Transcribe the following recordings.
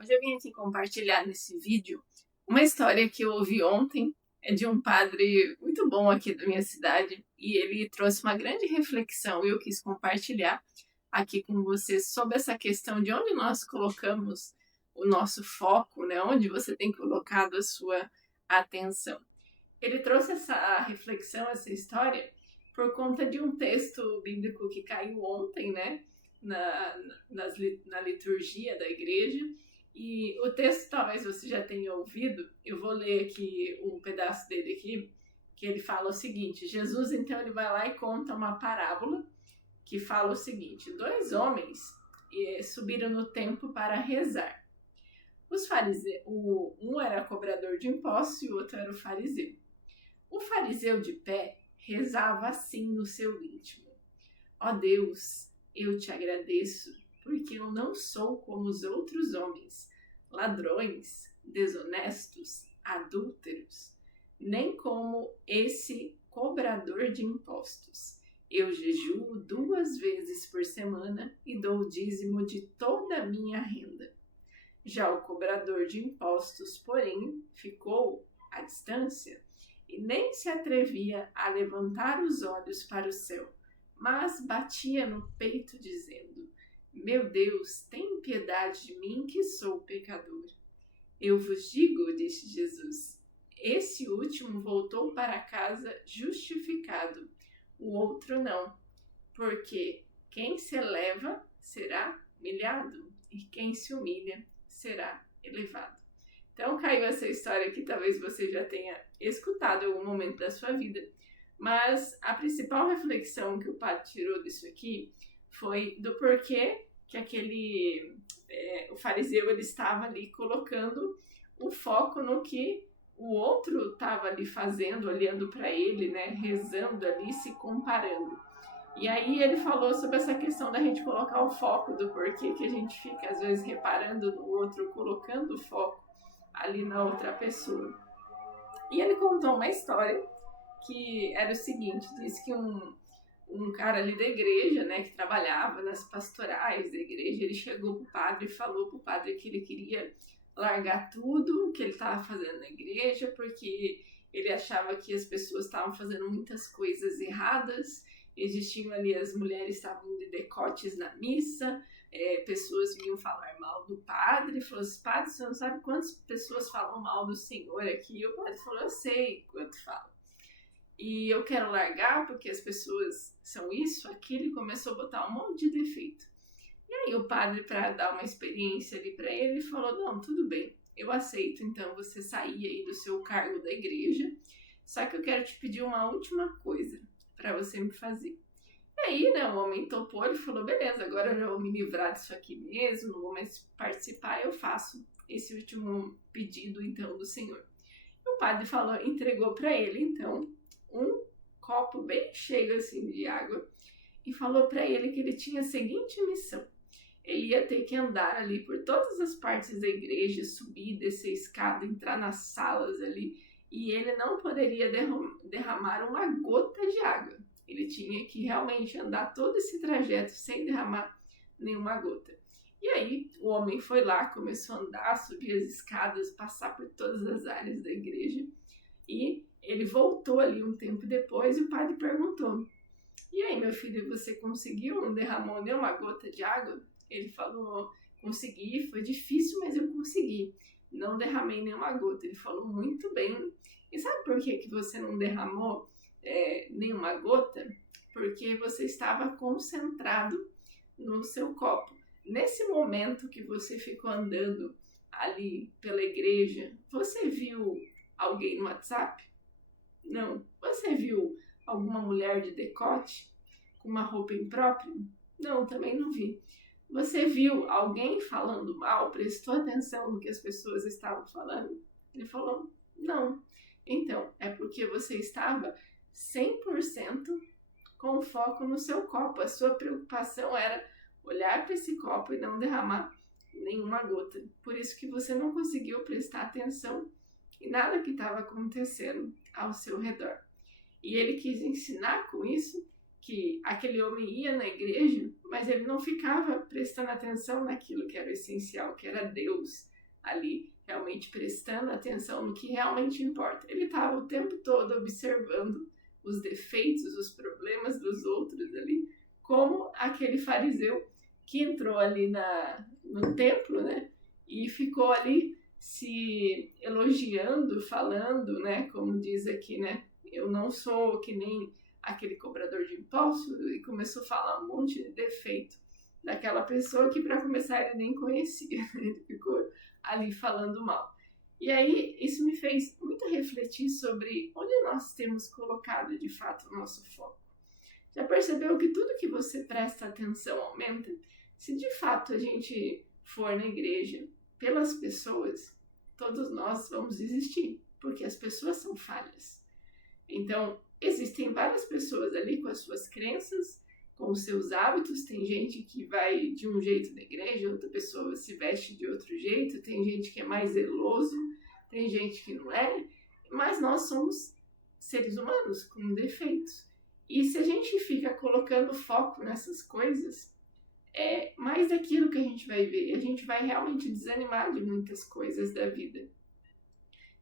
Hoje eu vim aqui compartilhar nesse vídeo uma história que eu ouvi ontem, é de um padre muito bom aqui da minha cidade, e ele trouxe uma grande reflexão e eu quis compartilhar aqui com vocês sobre essa questão de onde nós colocamos o nosso foco, né? Onde você tem colocado a sua atenção. Ele trouxe essa reflexão, essa história, por conta de um texto bíblico que caiu ontem, né? Na liturgia da igreja. E o texto talvez você já tenha ouvido, eu vou ler aqui um pedaço dele aqui, que ele fala o seguinte: Jesus então ele vai lá e conta uma parábola que fala o seguinte: dois homens subiram no templo para rezar. Os fariseus, um era cobrador de impostos e o outro era o fariseu. O fariseu de pé rezava assim no seu íntimo: ó Deus, eu te agradeço, porque eu não sou como os outros homens, ladrões, desonestos, adúlteros, nem como esse cobrador de impostos. Eu jejuo 2 vezes por semana e dou o dízimo de toda a minha renda. Já o cobrador de impostos, porém, ficou à distância e nem se atrevia a levantar os olhos para o céu, mas batia no peito dizendo: meu Deus, tem piedade de mim que sou pecador. Eu vos digo, disse Jesus, esse último voltou para casa justificado, o outro não, porque quem se eleva será humilhado e quem se humilha será elevado. Então caiu essa história que talvez você já tenha escutado em algum momento da sua vida, mas a principal reflexão que o padre tirou disso aqui foi do porquê que o fariseu ele estava ali colocando o foco no que o outro estava ali fazendo, olhando para ele, né, rezando ali, se comparando. E aí ele falou sobre essa questão da gente colocar o foco, do porquê que a gente fica às vezes reparando no outro, colocando o foco ali na outra pessoa. E ele contou uma história que era o seguinte: disse que um cara ali da igreja, né, que trabalhava nas pastorais da igreja, ele chegou pro padre e falou pro padre que ele queria largar tudo que ele estava fazendo na igreja, porque ele achava que as pessoas estavam fazendo muitas coisas erradas. Existiam ali, as mulheres estavam de decotes na missa, pessoas vinham falar mal do padre. Falou assim: padre, você não sabe quantas pessoas falam mal do senhor aqui? E o padre falou: eu sei quanto falam. E eu quero largar porque as pessoas são isso, aquilo, e começou a botar um monte de defeito. E aí o padre, para dar uma experiência ali para ele, falou: não, tudo bem, eu aceito então você sair aí do seu cargo da igreja, só que eu quero te pedir uma última coisa para você me fazer. E aí, né, o homem topou, ele falou: beleza, agora eu já vou me livrar disso aqui mesmo, não vou mais participar, eu faço esse último pedido então do Senhor. E o padre falou, entregou para ele então um copo bem cheio assim de água e falou para ele que ele tinha a seguinte missão: ele ia ter que andar ali por todas as partes da igreja, subir, descer a escada, entrar nas salas ali, e ele não poderia derramar uma gota de água. Ele tinha que realmente andar todo esse trajeto sem derramar nenhuma gota. E aí o homem foi lá, começou a andar, subir as escadas, passar por todas as áreas da igreja, e ele voltou ali um tempo depois e o padre perguntou: e aí, meu filho, você conseguiu? Não derramou nenhuma gota de água? Ele falou: consegui, foi difícil, mas eu consegui. Não derramei nenhuma gota. Ele falou: muito bem. E sabe por que você não derramou nenhuma gota? Porque você estava concentrado no seu copo. Nesse momento que você ficou andando ali pela igreja, você viu alguém no WhatsApp? Não. Você viu alguma mulher de decote com uma roupa imprópria? Não, também não vi. Você viu alguém falando mal? Prestou atenção no que as pessoas estavam falando? Ele falou: não. Então, é porque você estava 100% com foco no seu copo. A sua preocupação era olhar para esse copo e não derramar nenhuma gota. Por isso que você não conseguiu prestar atenção em nada que estava acontecendo ao seu redor. E ele quis ensinar com isso que aquele homem ia na igreja, mas ele não ficava prestando atenção naquilo que era o essencial, que era Deus ali, realmente prestando atenção no que realmente importa. Ele estava o tempo todo observando os defeitos, os problemas dos outros ali, como aquele fariseu que entrou ali no templo, né, e ficou ali se elogiando, falando, né, como diz aqui, né, eu não sou que nem aquele cobrador de impostos, e começou a falar um monte de defeito daquela pessoa que, para começar, ele nem conhecia. Ele ficou ali falando mal. E aí, isso me fez muito refletir sobre onde nós temos colocado, de fato, o nosso foco. Já percebeu que tudo que você presta atenção aumenta? Se, de fato, a gente for na igreja pelas pessoas, todos nós vamos desistir, porque as pessoas são falhas. Então, existem várias pessoas ali com as suas crenças, com os seus hábitos. Tem gente que vai de um jeito na igreja, outra pessoa se veste de outro jeito, tem gente que é mais zeloso, tem gente que não é, mas nós somos seres humanos com defeitos. E se a gente fica colocando foco nessas coisas, é mais daquilo que a gente vai ver. A gente vai realmente desanimar de muitas coisas da vida.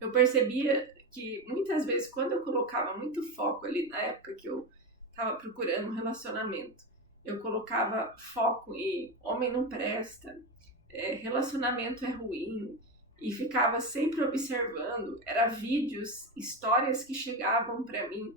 Eu percebia que muitas vezes, quando eu colocava muito foco ali, na época que eu estava procurando um relacionamento, eu colocava foco em homem não presta, relacionamento é ruim, e ficava sempre observando. Era vídeos, histórias que chegavam para mim,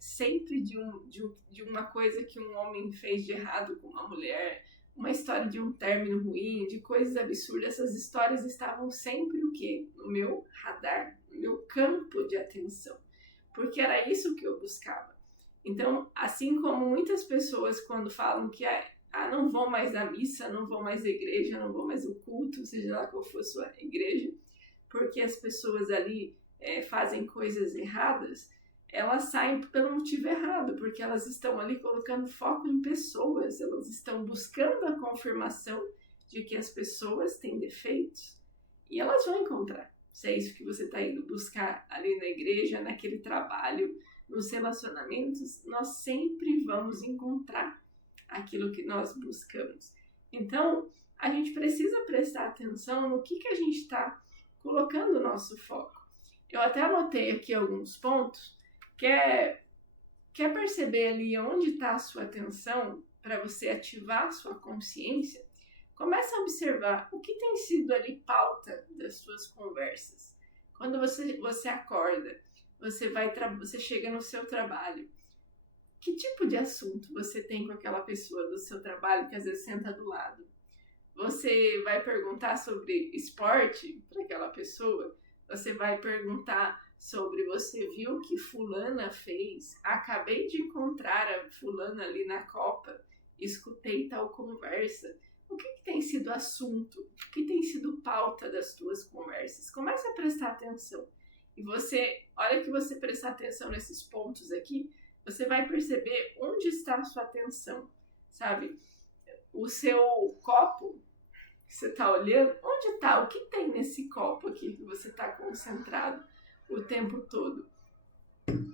sempre de uma coisa que um homem fez de errado com uma mulher, uma história de um término ruim, de coisas absurdas. Essas histórias estavam sempre o quê? No meu radar, no meu campo de atenção, porque era isso que eu buscava. Então, assim como muitas pessoas quando falam que não vão mais à missa, não vão mais à igreja, não vão mais ao culto, seja lá qual for a sua igreja, porque as pessoas ali fazem coisas erradas, elas saem pelo motivo errado, porque elas estão ali colocando foco em pessoas, elas estão buscando a confirmação de que as pessoas têm defeitos, e elas vão encontrar. Se é isso que você está indo buscar ali na igreja, naquele trabalho, nos relacionamentos, nós sempre vamos encontrar aquilo que nós buscamos. Então, a gente precisa prestar atenção no que a gente está colocando o nosso foco. Eu até anotei aqui alguns pontos. Quer perceber ali onde está a sua atenção para você ativar a sua consciência? Começa a observar o que tem sido ali pauta das suas conversas. Quando você acorda, você chega no seu trabalho, que tipo de assunto você tem com aquela pessoa do seu trabalho que às vezes senta do lado? Você vai perguntar sobre esporte para aquela pessoa? Você vai perguntar sobre você viu que fulana fez? Acabei de encontrar a fulana ali na Copa, escutei tal conversa. O que tem sido assunto? O que tem sido pauta das tuas conversas? Comece a prestar atenção. E olha que você prestar atenção nesses pontos aqui, você vai perceber onde está a sua atenção, sabe? O seu copo que você está olhando, onde está? O que tem nesse copo aqui que você está concentrado o tempo todo?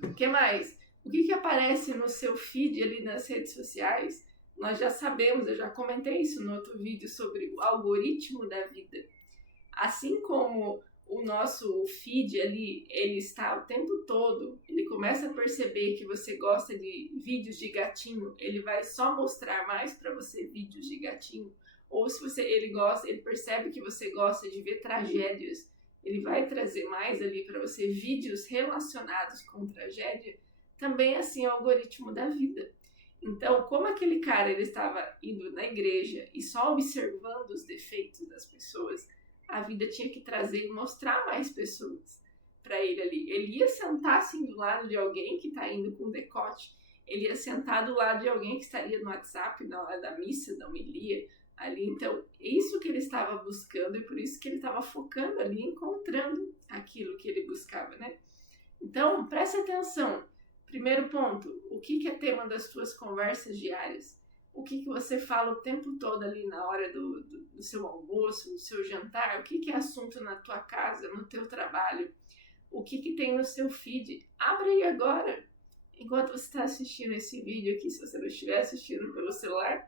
O que mais? O que aparece no seu feed ali nas redes sociais? Nós já sabemos, eu já comentei isso no outro vídeo sobre o algoritmo da vida. Assim como o nosso feed ali, ele está o tempo todo, ele começa a perceber que você gosta de vídeos de gatinho, ele vai só mostrar mais para você vídeos de gatinho. Ou se ele percebe que você gosta de ver tragédias, ele vai trazer mais ali para você vídeos relacionados com tragédia. Também assim é o algoritmo da vida. Então, como aquele cara ele estava indo na igreja e só observando os defeitos das pessoas, a vida tinha que trazer e mostrar mais pessoas para ele ali. Ele ia sentar assim do lado de alguém que está indo com decote, ele ia sentar do lado de alguém que estaria no WhatsApp na hora da missa, da homilia, ali. Então, isso que ele estava buscando e por isso que ele estava focando ali, encontrando aquilo que ele buscava, né? Então, preste atenção. Primeiro ponto, o que é tema das suas conversas diárias? O que você fala o tempo todo ali na hora do seu almoço, do seu jantar? O que é assunto na tua casa, no teu trabalho? O que tem no seu feed? Abre aí agora. enquanto você está assistindo esse vídeo aqui, se você não estiver assistindo pelo celular,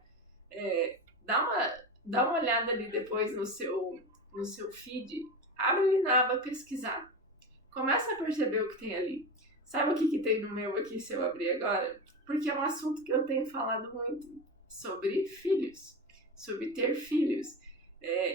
dá uma olhada ali depois no seu feed, abre ali na aba pesquisar. Começa a perceber o que tem ali. Sabe o que tem no meu aqui se eu abrir agora? Porque é um assunto que eu tenho falado muito sobre filhos, sobre ter filhos.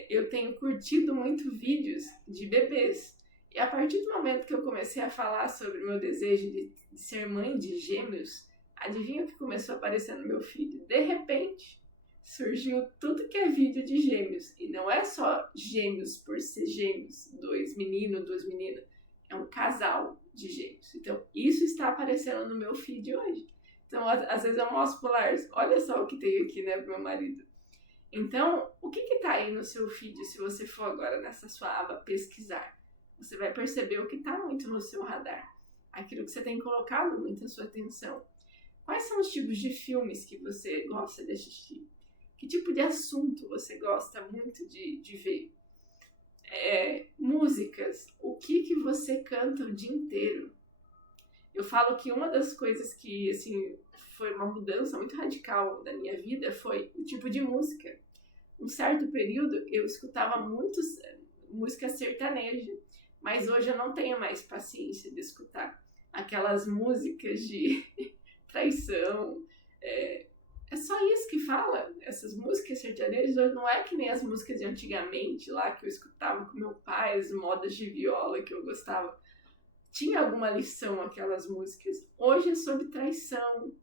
Eu tenho curtido muito vídeos de bebês. E a partir do momento que eu comecei a falar sobre o meu desejo de ser mãe de gêmeos, adivinha o que começou a aparecer no meu feed? De repente, surgiu tudo que é vídeo de gêmeos. E não é só gêmeos por ser gêmeos, 2 meninos, 2 meninas. É um casal de gêmeos. Então, isso está aparecendo no meu feed hoje. Então, às vezes eu mostro pro Lars, olha só o que tem aqui, né, pro meu marido. Então, o que tá aí no seu feed se você for agora nessa sua aba pesquisar? Você vai perceber o que tá muito no seu radar. Aquilo que você tem colocado muito a sua atenção. Quais são os tipos de filmes que você gosta de assistir? Que tipo de assunto você gosta muito de ver? Músicas. O que você canta o dia inteiro? Eu falo que uma das coisas que, assim, foi uma mudança muito radical da minha vida foi o tipo de música. Um certo período eu escutava música sertaneja, mas hoje eu não tenho mais paciência de escutar aquelas músicas de traição. É só isso que fala. Essas músicas sertanejas hoje não é que nem as músicas de antigamente, lá que eu escutava com meu pai, as modas de viola que eu gostava. Tinha alguma lição aquelas músicas. Hoje é sobre traição.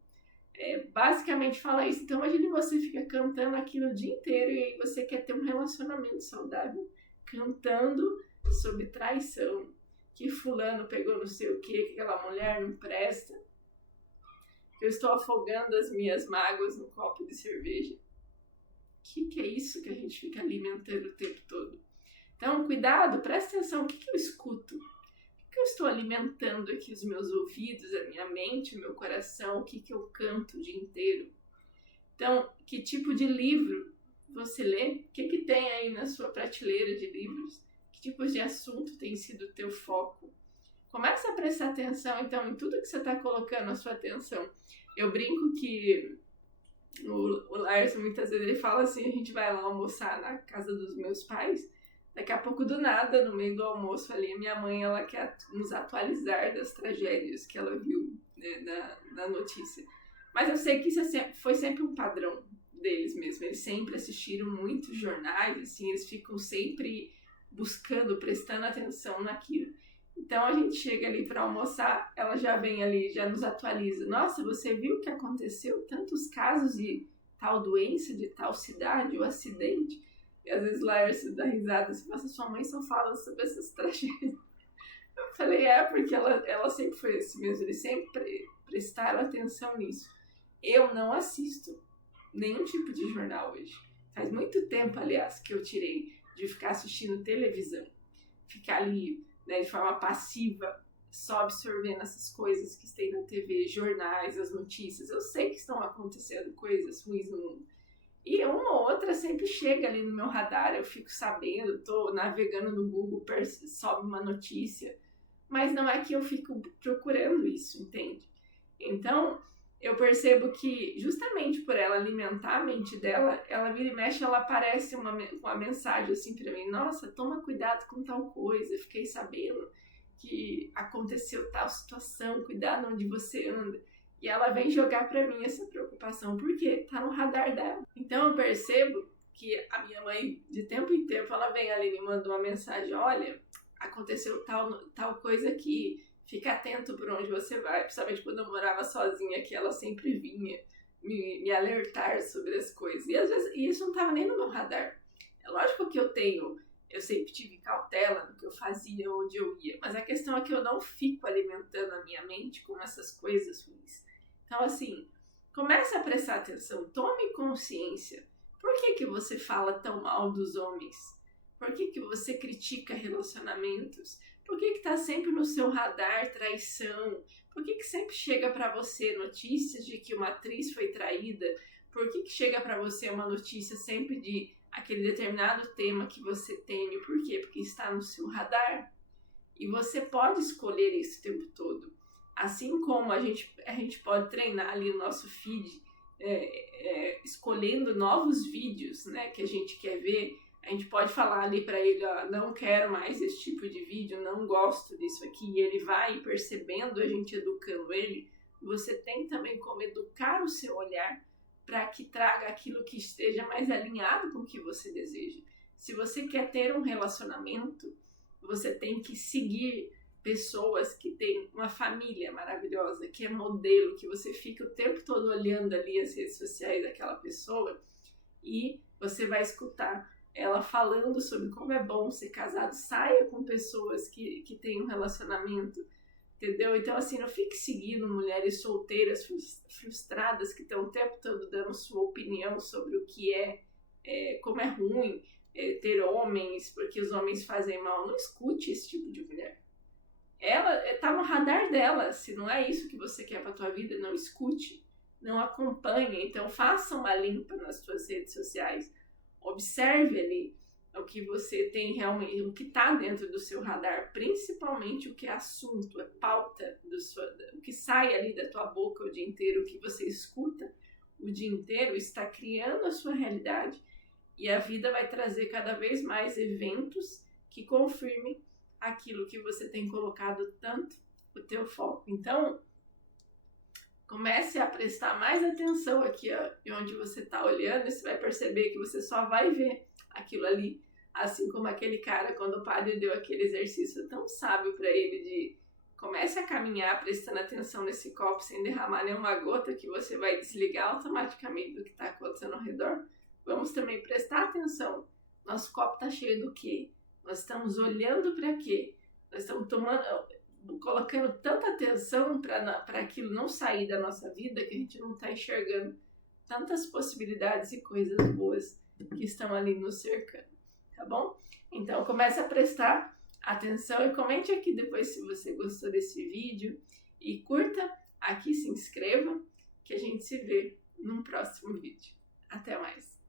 Basicamente fala isso. Então imagine você fica cantando aquilo o dia inteiro e aí você quer ter um relacionamento saudável cantando sobre traição. Que fulano pegou não sei o que aquela mulher não presta. Que eu estou afogando as minhas mágoas no copo de cerveja. O que é isso que a gente fica alimentando o tempo todo? Então, cuidado, presta atenção. O que eu escuto? Que eu estou alimentando aqui os meus ouvidos, a minha mente, o meu coração, o que eu canto o dia inteiro. Então, que tipo de livro você lê? O que tem aí na sua prateleira de livros? Que tipos de assunto tem sido o teu foco? Começa a prestar atenção, então, em tudo que você está colocando a sua atenção. Eu brinco que o Lars, muitas vezes, ele fala assim, a gente vai lá almoçar na casa dos meus pais, daqui a pouco, do nada, no meio do almoço ali, a minha mãe, ela quer nos atualizar das tragédias que ela viu, né, na notícia. Mas eu sei que isso foi sempre um padrão deles mesmo. Eles sempre assistiram muitos jornais, assim, eles ficam sempre buscando, prestando atenção naquilo. Então a gente chega ali para almoçar, ela já vem ali, já nos atualiza. Nossa, você viu o que aconteceu? Tantos casos de tal doença, de tal cidade, o acidente. E às vezes Laércio dá risada assim, mas sua mãe só fala sobre essas tragédias. Eu falei, porque ela sempre foi assim mesmo, eles sempre prestaram atenção nisso. Eu não assisto nenhum tipo de jornal hoje. Faz muito tempo, aliás, que eu tirei de ficar assistindo televisão. Ficar ali, né, de forma passiva, só absorvendo essas coisas que tem na TV, jornais, as notícias. Eu sei que estão acontecendo coisas ruins no mundo. E uma ou outra sempre chega ali no meu radar, eu fico sabendo, tô navegando no Google, sobe uma notícia. Mas não é que eu fico procurando isso, entende? Então, eu percebo que justamente por ela alimentar a mente dela, ela vira e mexe, ela aparece uma mensagem assim pra mim, nossa, toma cuidado com tal coisa, fiquei sabendo que aconteceu tal situação, cuidado onde você anda. E ela vem jogar pra mim essa preocupação, porque tá no radar dela. Então eu percebo que a minha mãe, de tempo em tempo, ela vem ali e me manda uma mensagem, olha, aconteceu tal coisa aqui, fica atento por onde você vai. Principalmente quando eu morava sozinha, que ela sempre vinha me alertar sobre as coisas. E às vezes isso não estava nem no meu radar. É lógico que eu sempre tive cautela no que eu fazia, onde eu ia. Mas a questão é que eu não fico alimentando a minha mente com essas coisas ruins. Então, assim, comece a prestar atenção, tome consciência. Por que você fala tão mal dos homens? Por que você critica relacionamentos? Por que tá sempre no seu radar traição? Por que sempre chega para você notícias de que uma atriz foi traída? Por que chega para você uma notícia sempre de aquele determinado tema que você teme? Por quê? Porque está no seu radar. E você pode escolher isso o tempo todo. Assim como a gente pode treinar ali o nosso feed, escolhendo novos vídeos, né, que a gente quer ver. A gente pode falar ali para ele, ó, não quero mais esse tipo de vídeo, não gosto disso aqui, e ele vai percebendo, a gente educando ele. Você tem também como educar o seu olhar para que traga aquilo que esteja mais alinhado com o que você deseja. Se você quer ter um relacionamento, você tem que seguir pessoas que têm uma família maravilhosa, que é modelo, que você fica o tempo todo olhando ali as redes sociais daquela pessoa e você vai escutar ela falando sobre como é bom ser casado. Saia com pessoas que têm um relacionamento, entendeu? Então, assim, não fique seguindo mulheres solteiras, frustradas, que estão o tempo todo dando sua opinião sobre o que como é ruim ter homens, porque os homens fazem mal. Não escute esse tipo de mulher. Ela tá no radar dela. Se não é isso que você quer pra tua vida, não escute, não acompanhe. Então, faça uma limpa nas suas redes sociais. Observe ali o que você tem realmente, o que está dentro do seu radar, principalmente o que é assunto, é pauta, o que sai ali da tua boca o dia inteiro, o que você escuta o dia inteiro, está criando a sua realidade e a vida vai trazer cada vez mais eventos que confirmem aquilo que você tem colocado tanto o teu foco. Então, comece a prestar mais atenção aqui, ó, de onde você está olhando, e você vai perceber que você só vai ver aquilo ali. Assim como aquele cara, quando o padre deu aquele exercício tão sábio para ele de comece a caminhar prestando atenção nesse copo sem derramar nenhuma gota, que você vai desligar automaticamente do que está acontecendo ao redor. Vamos também prestar atenção. Nosso copo está cheio do quê? Nós estamos olhando para quê? Nós estamos colocando tanta atenção para aquilo não sair da nossa vida que a gente não está enxergando tantas possibilidades e coisas boas que estão ali nos cercando, tá bom? Então comece a prestar atenção e comente aqui depois se você gostou desse vídeo e curta aqui, se inscreva, que a gente se vê num próximo vídeo. Até mais!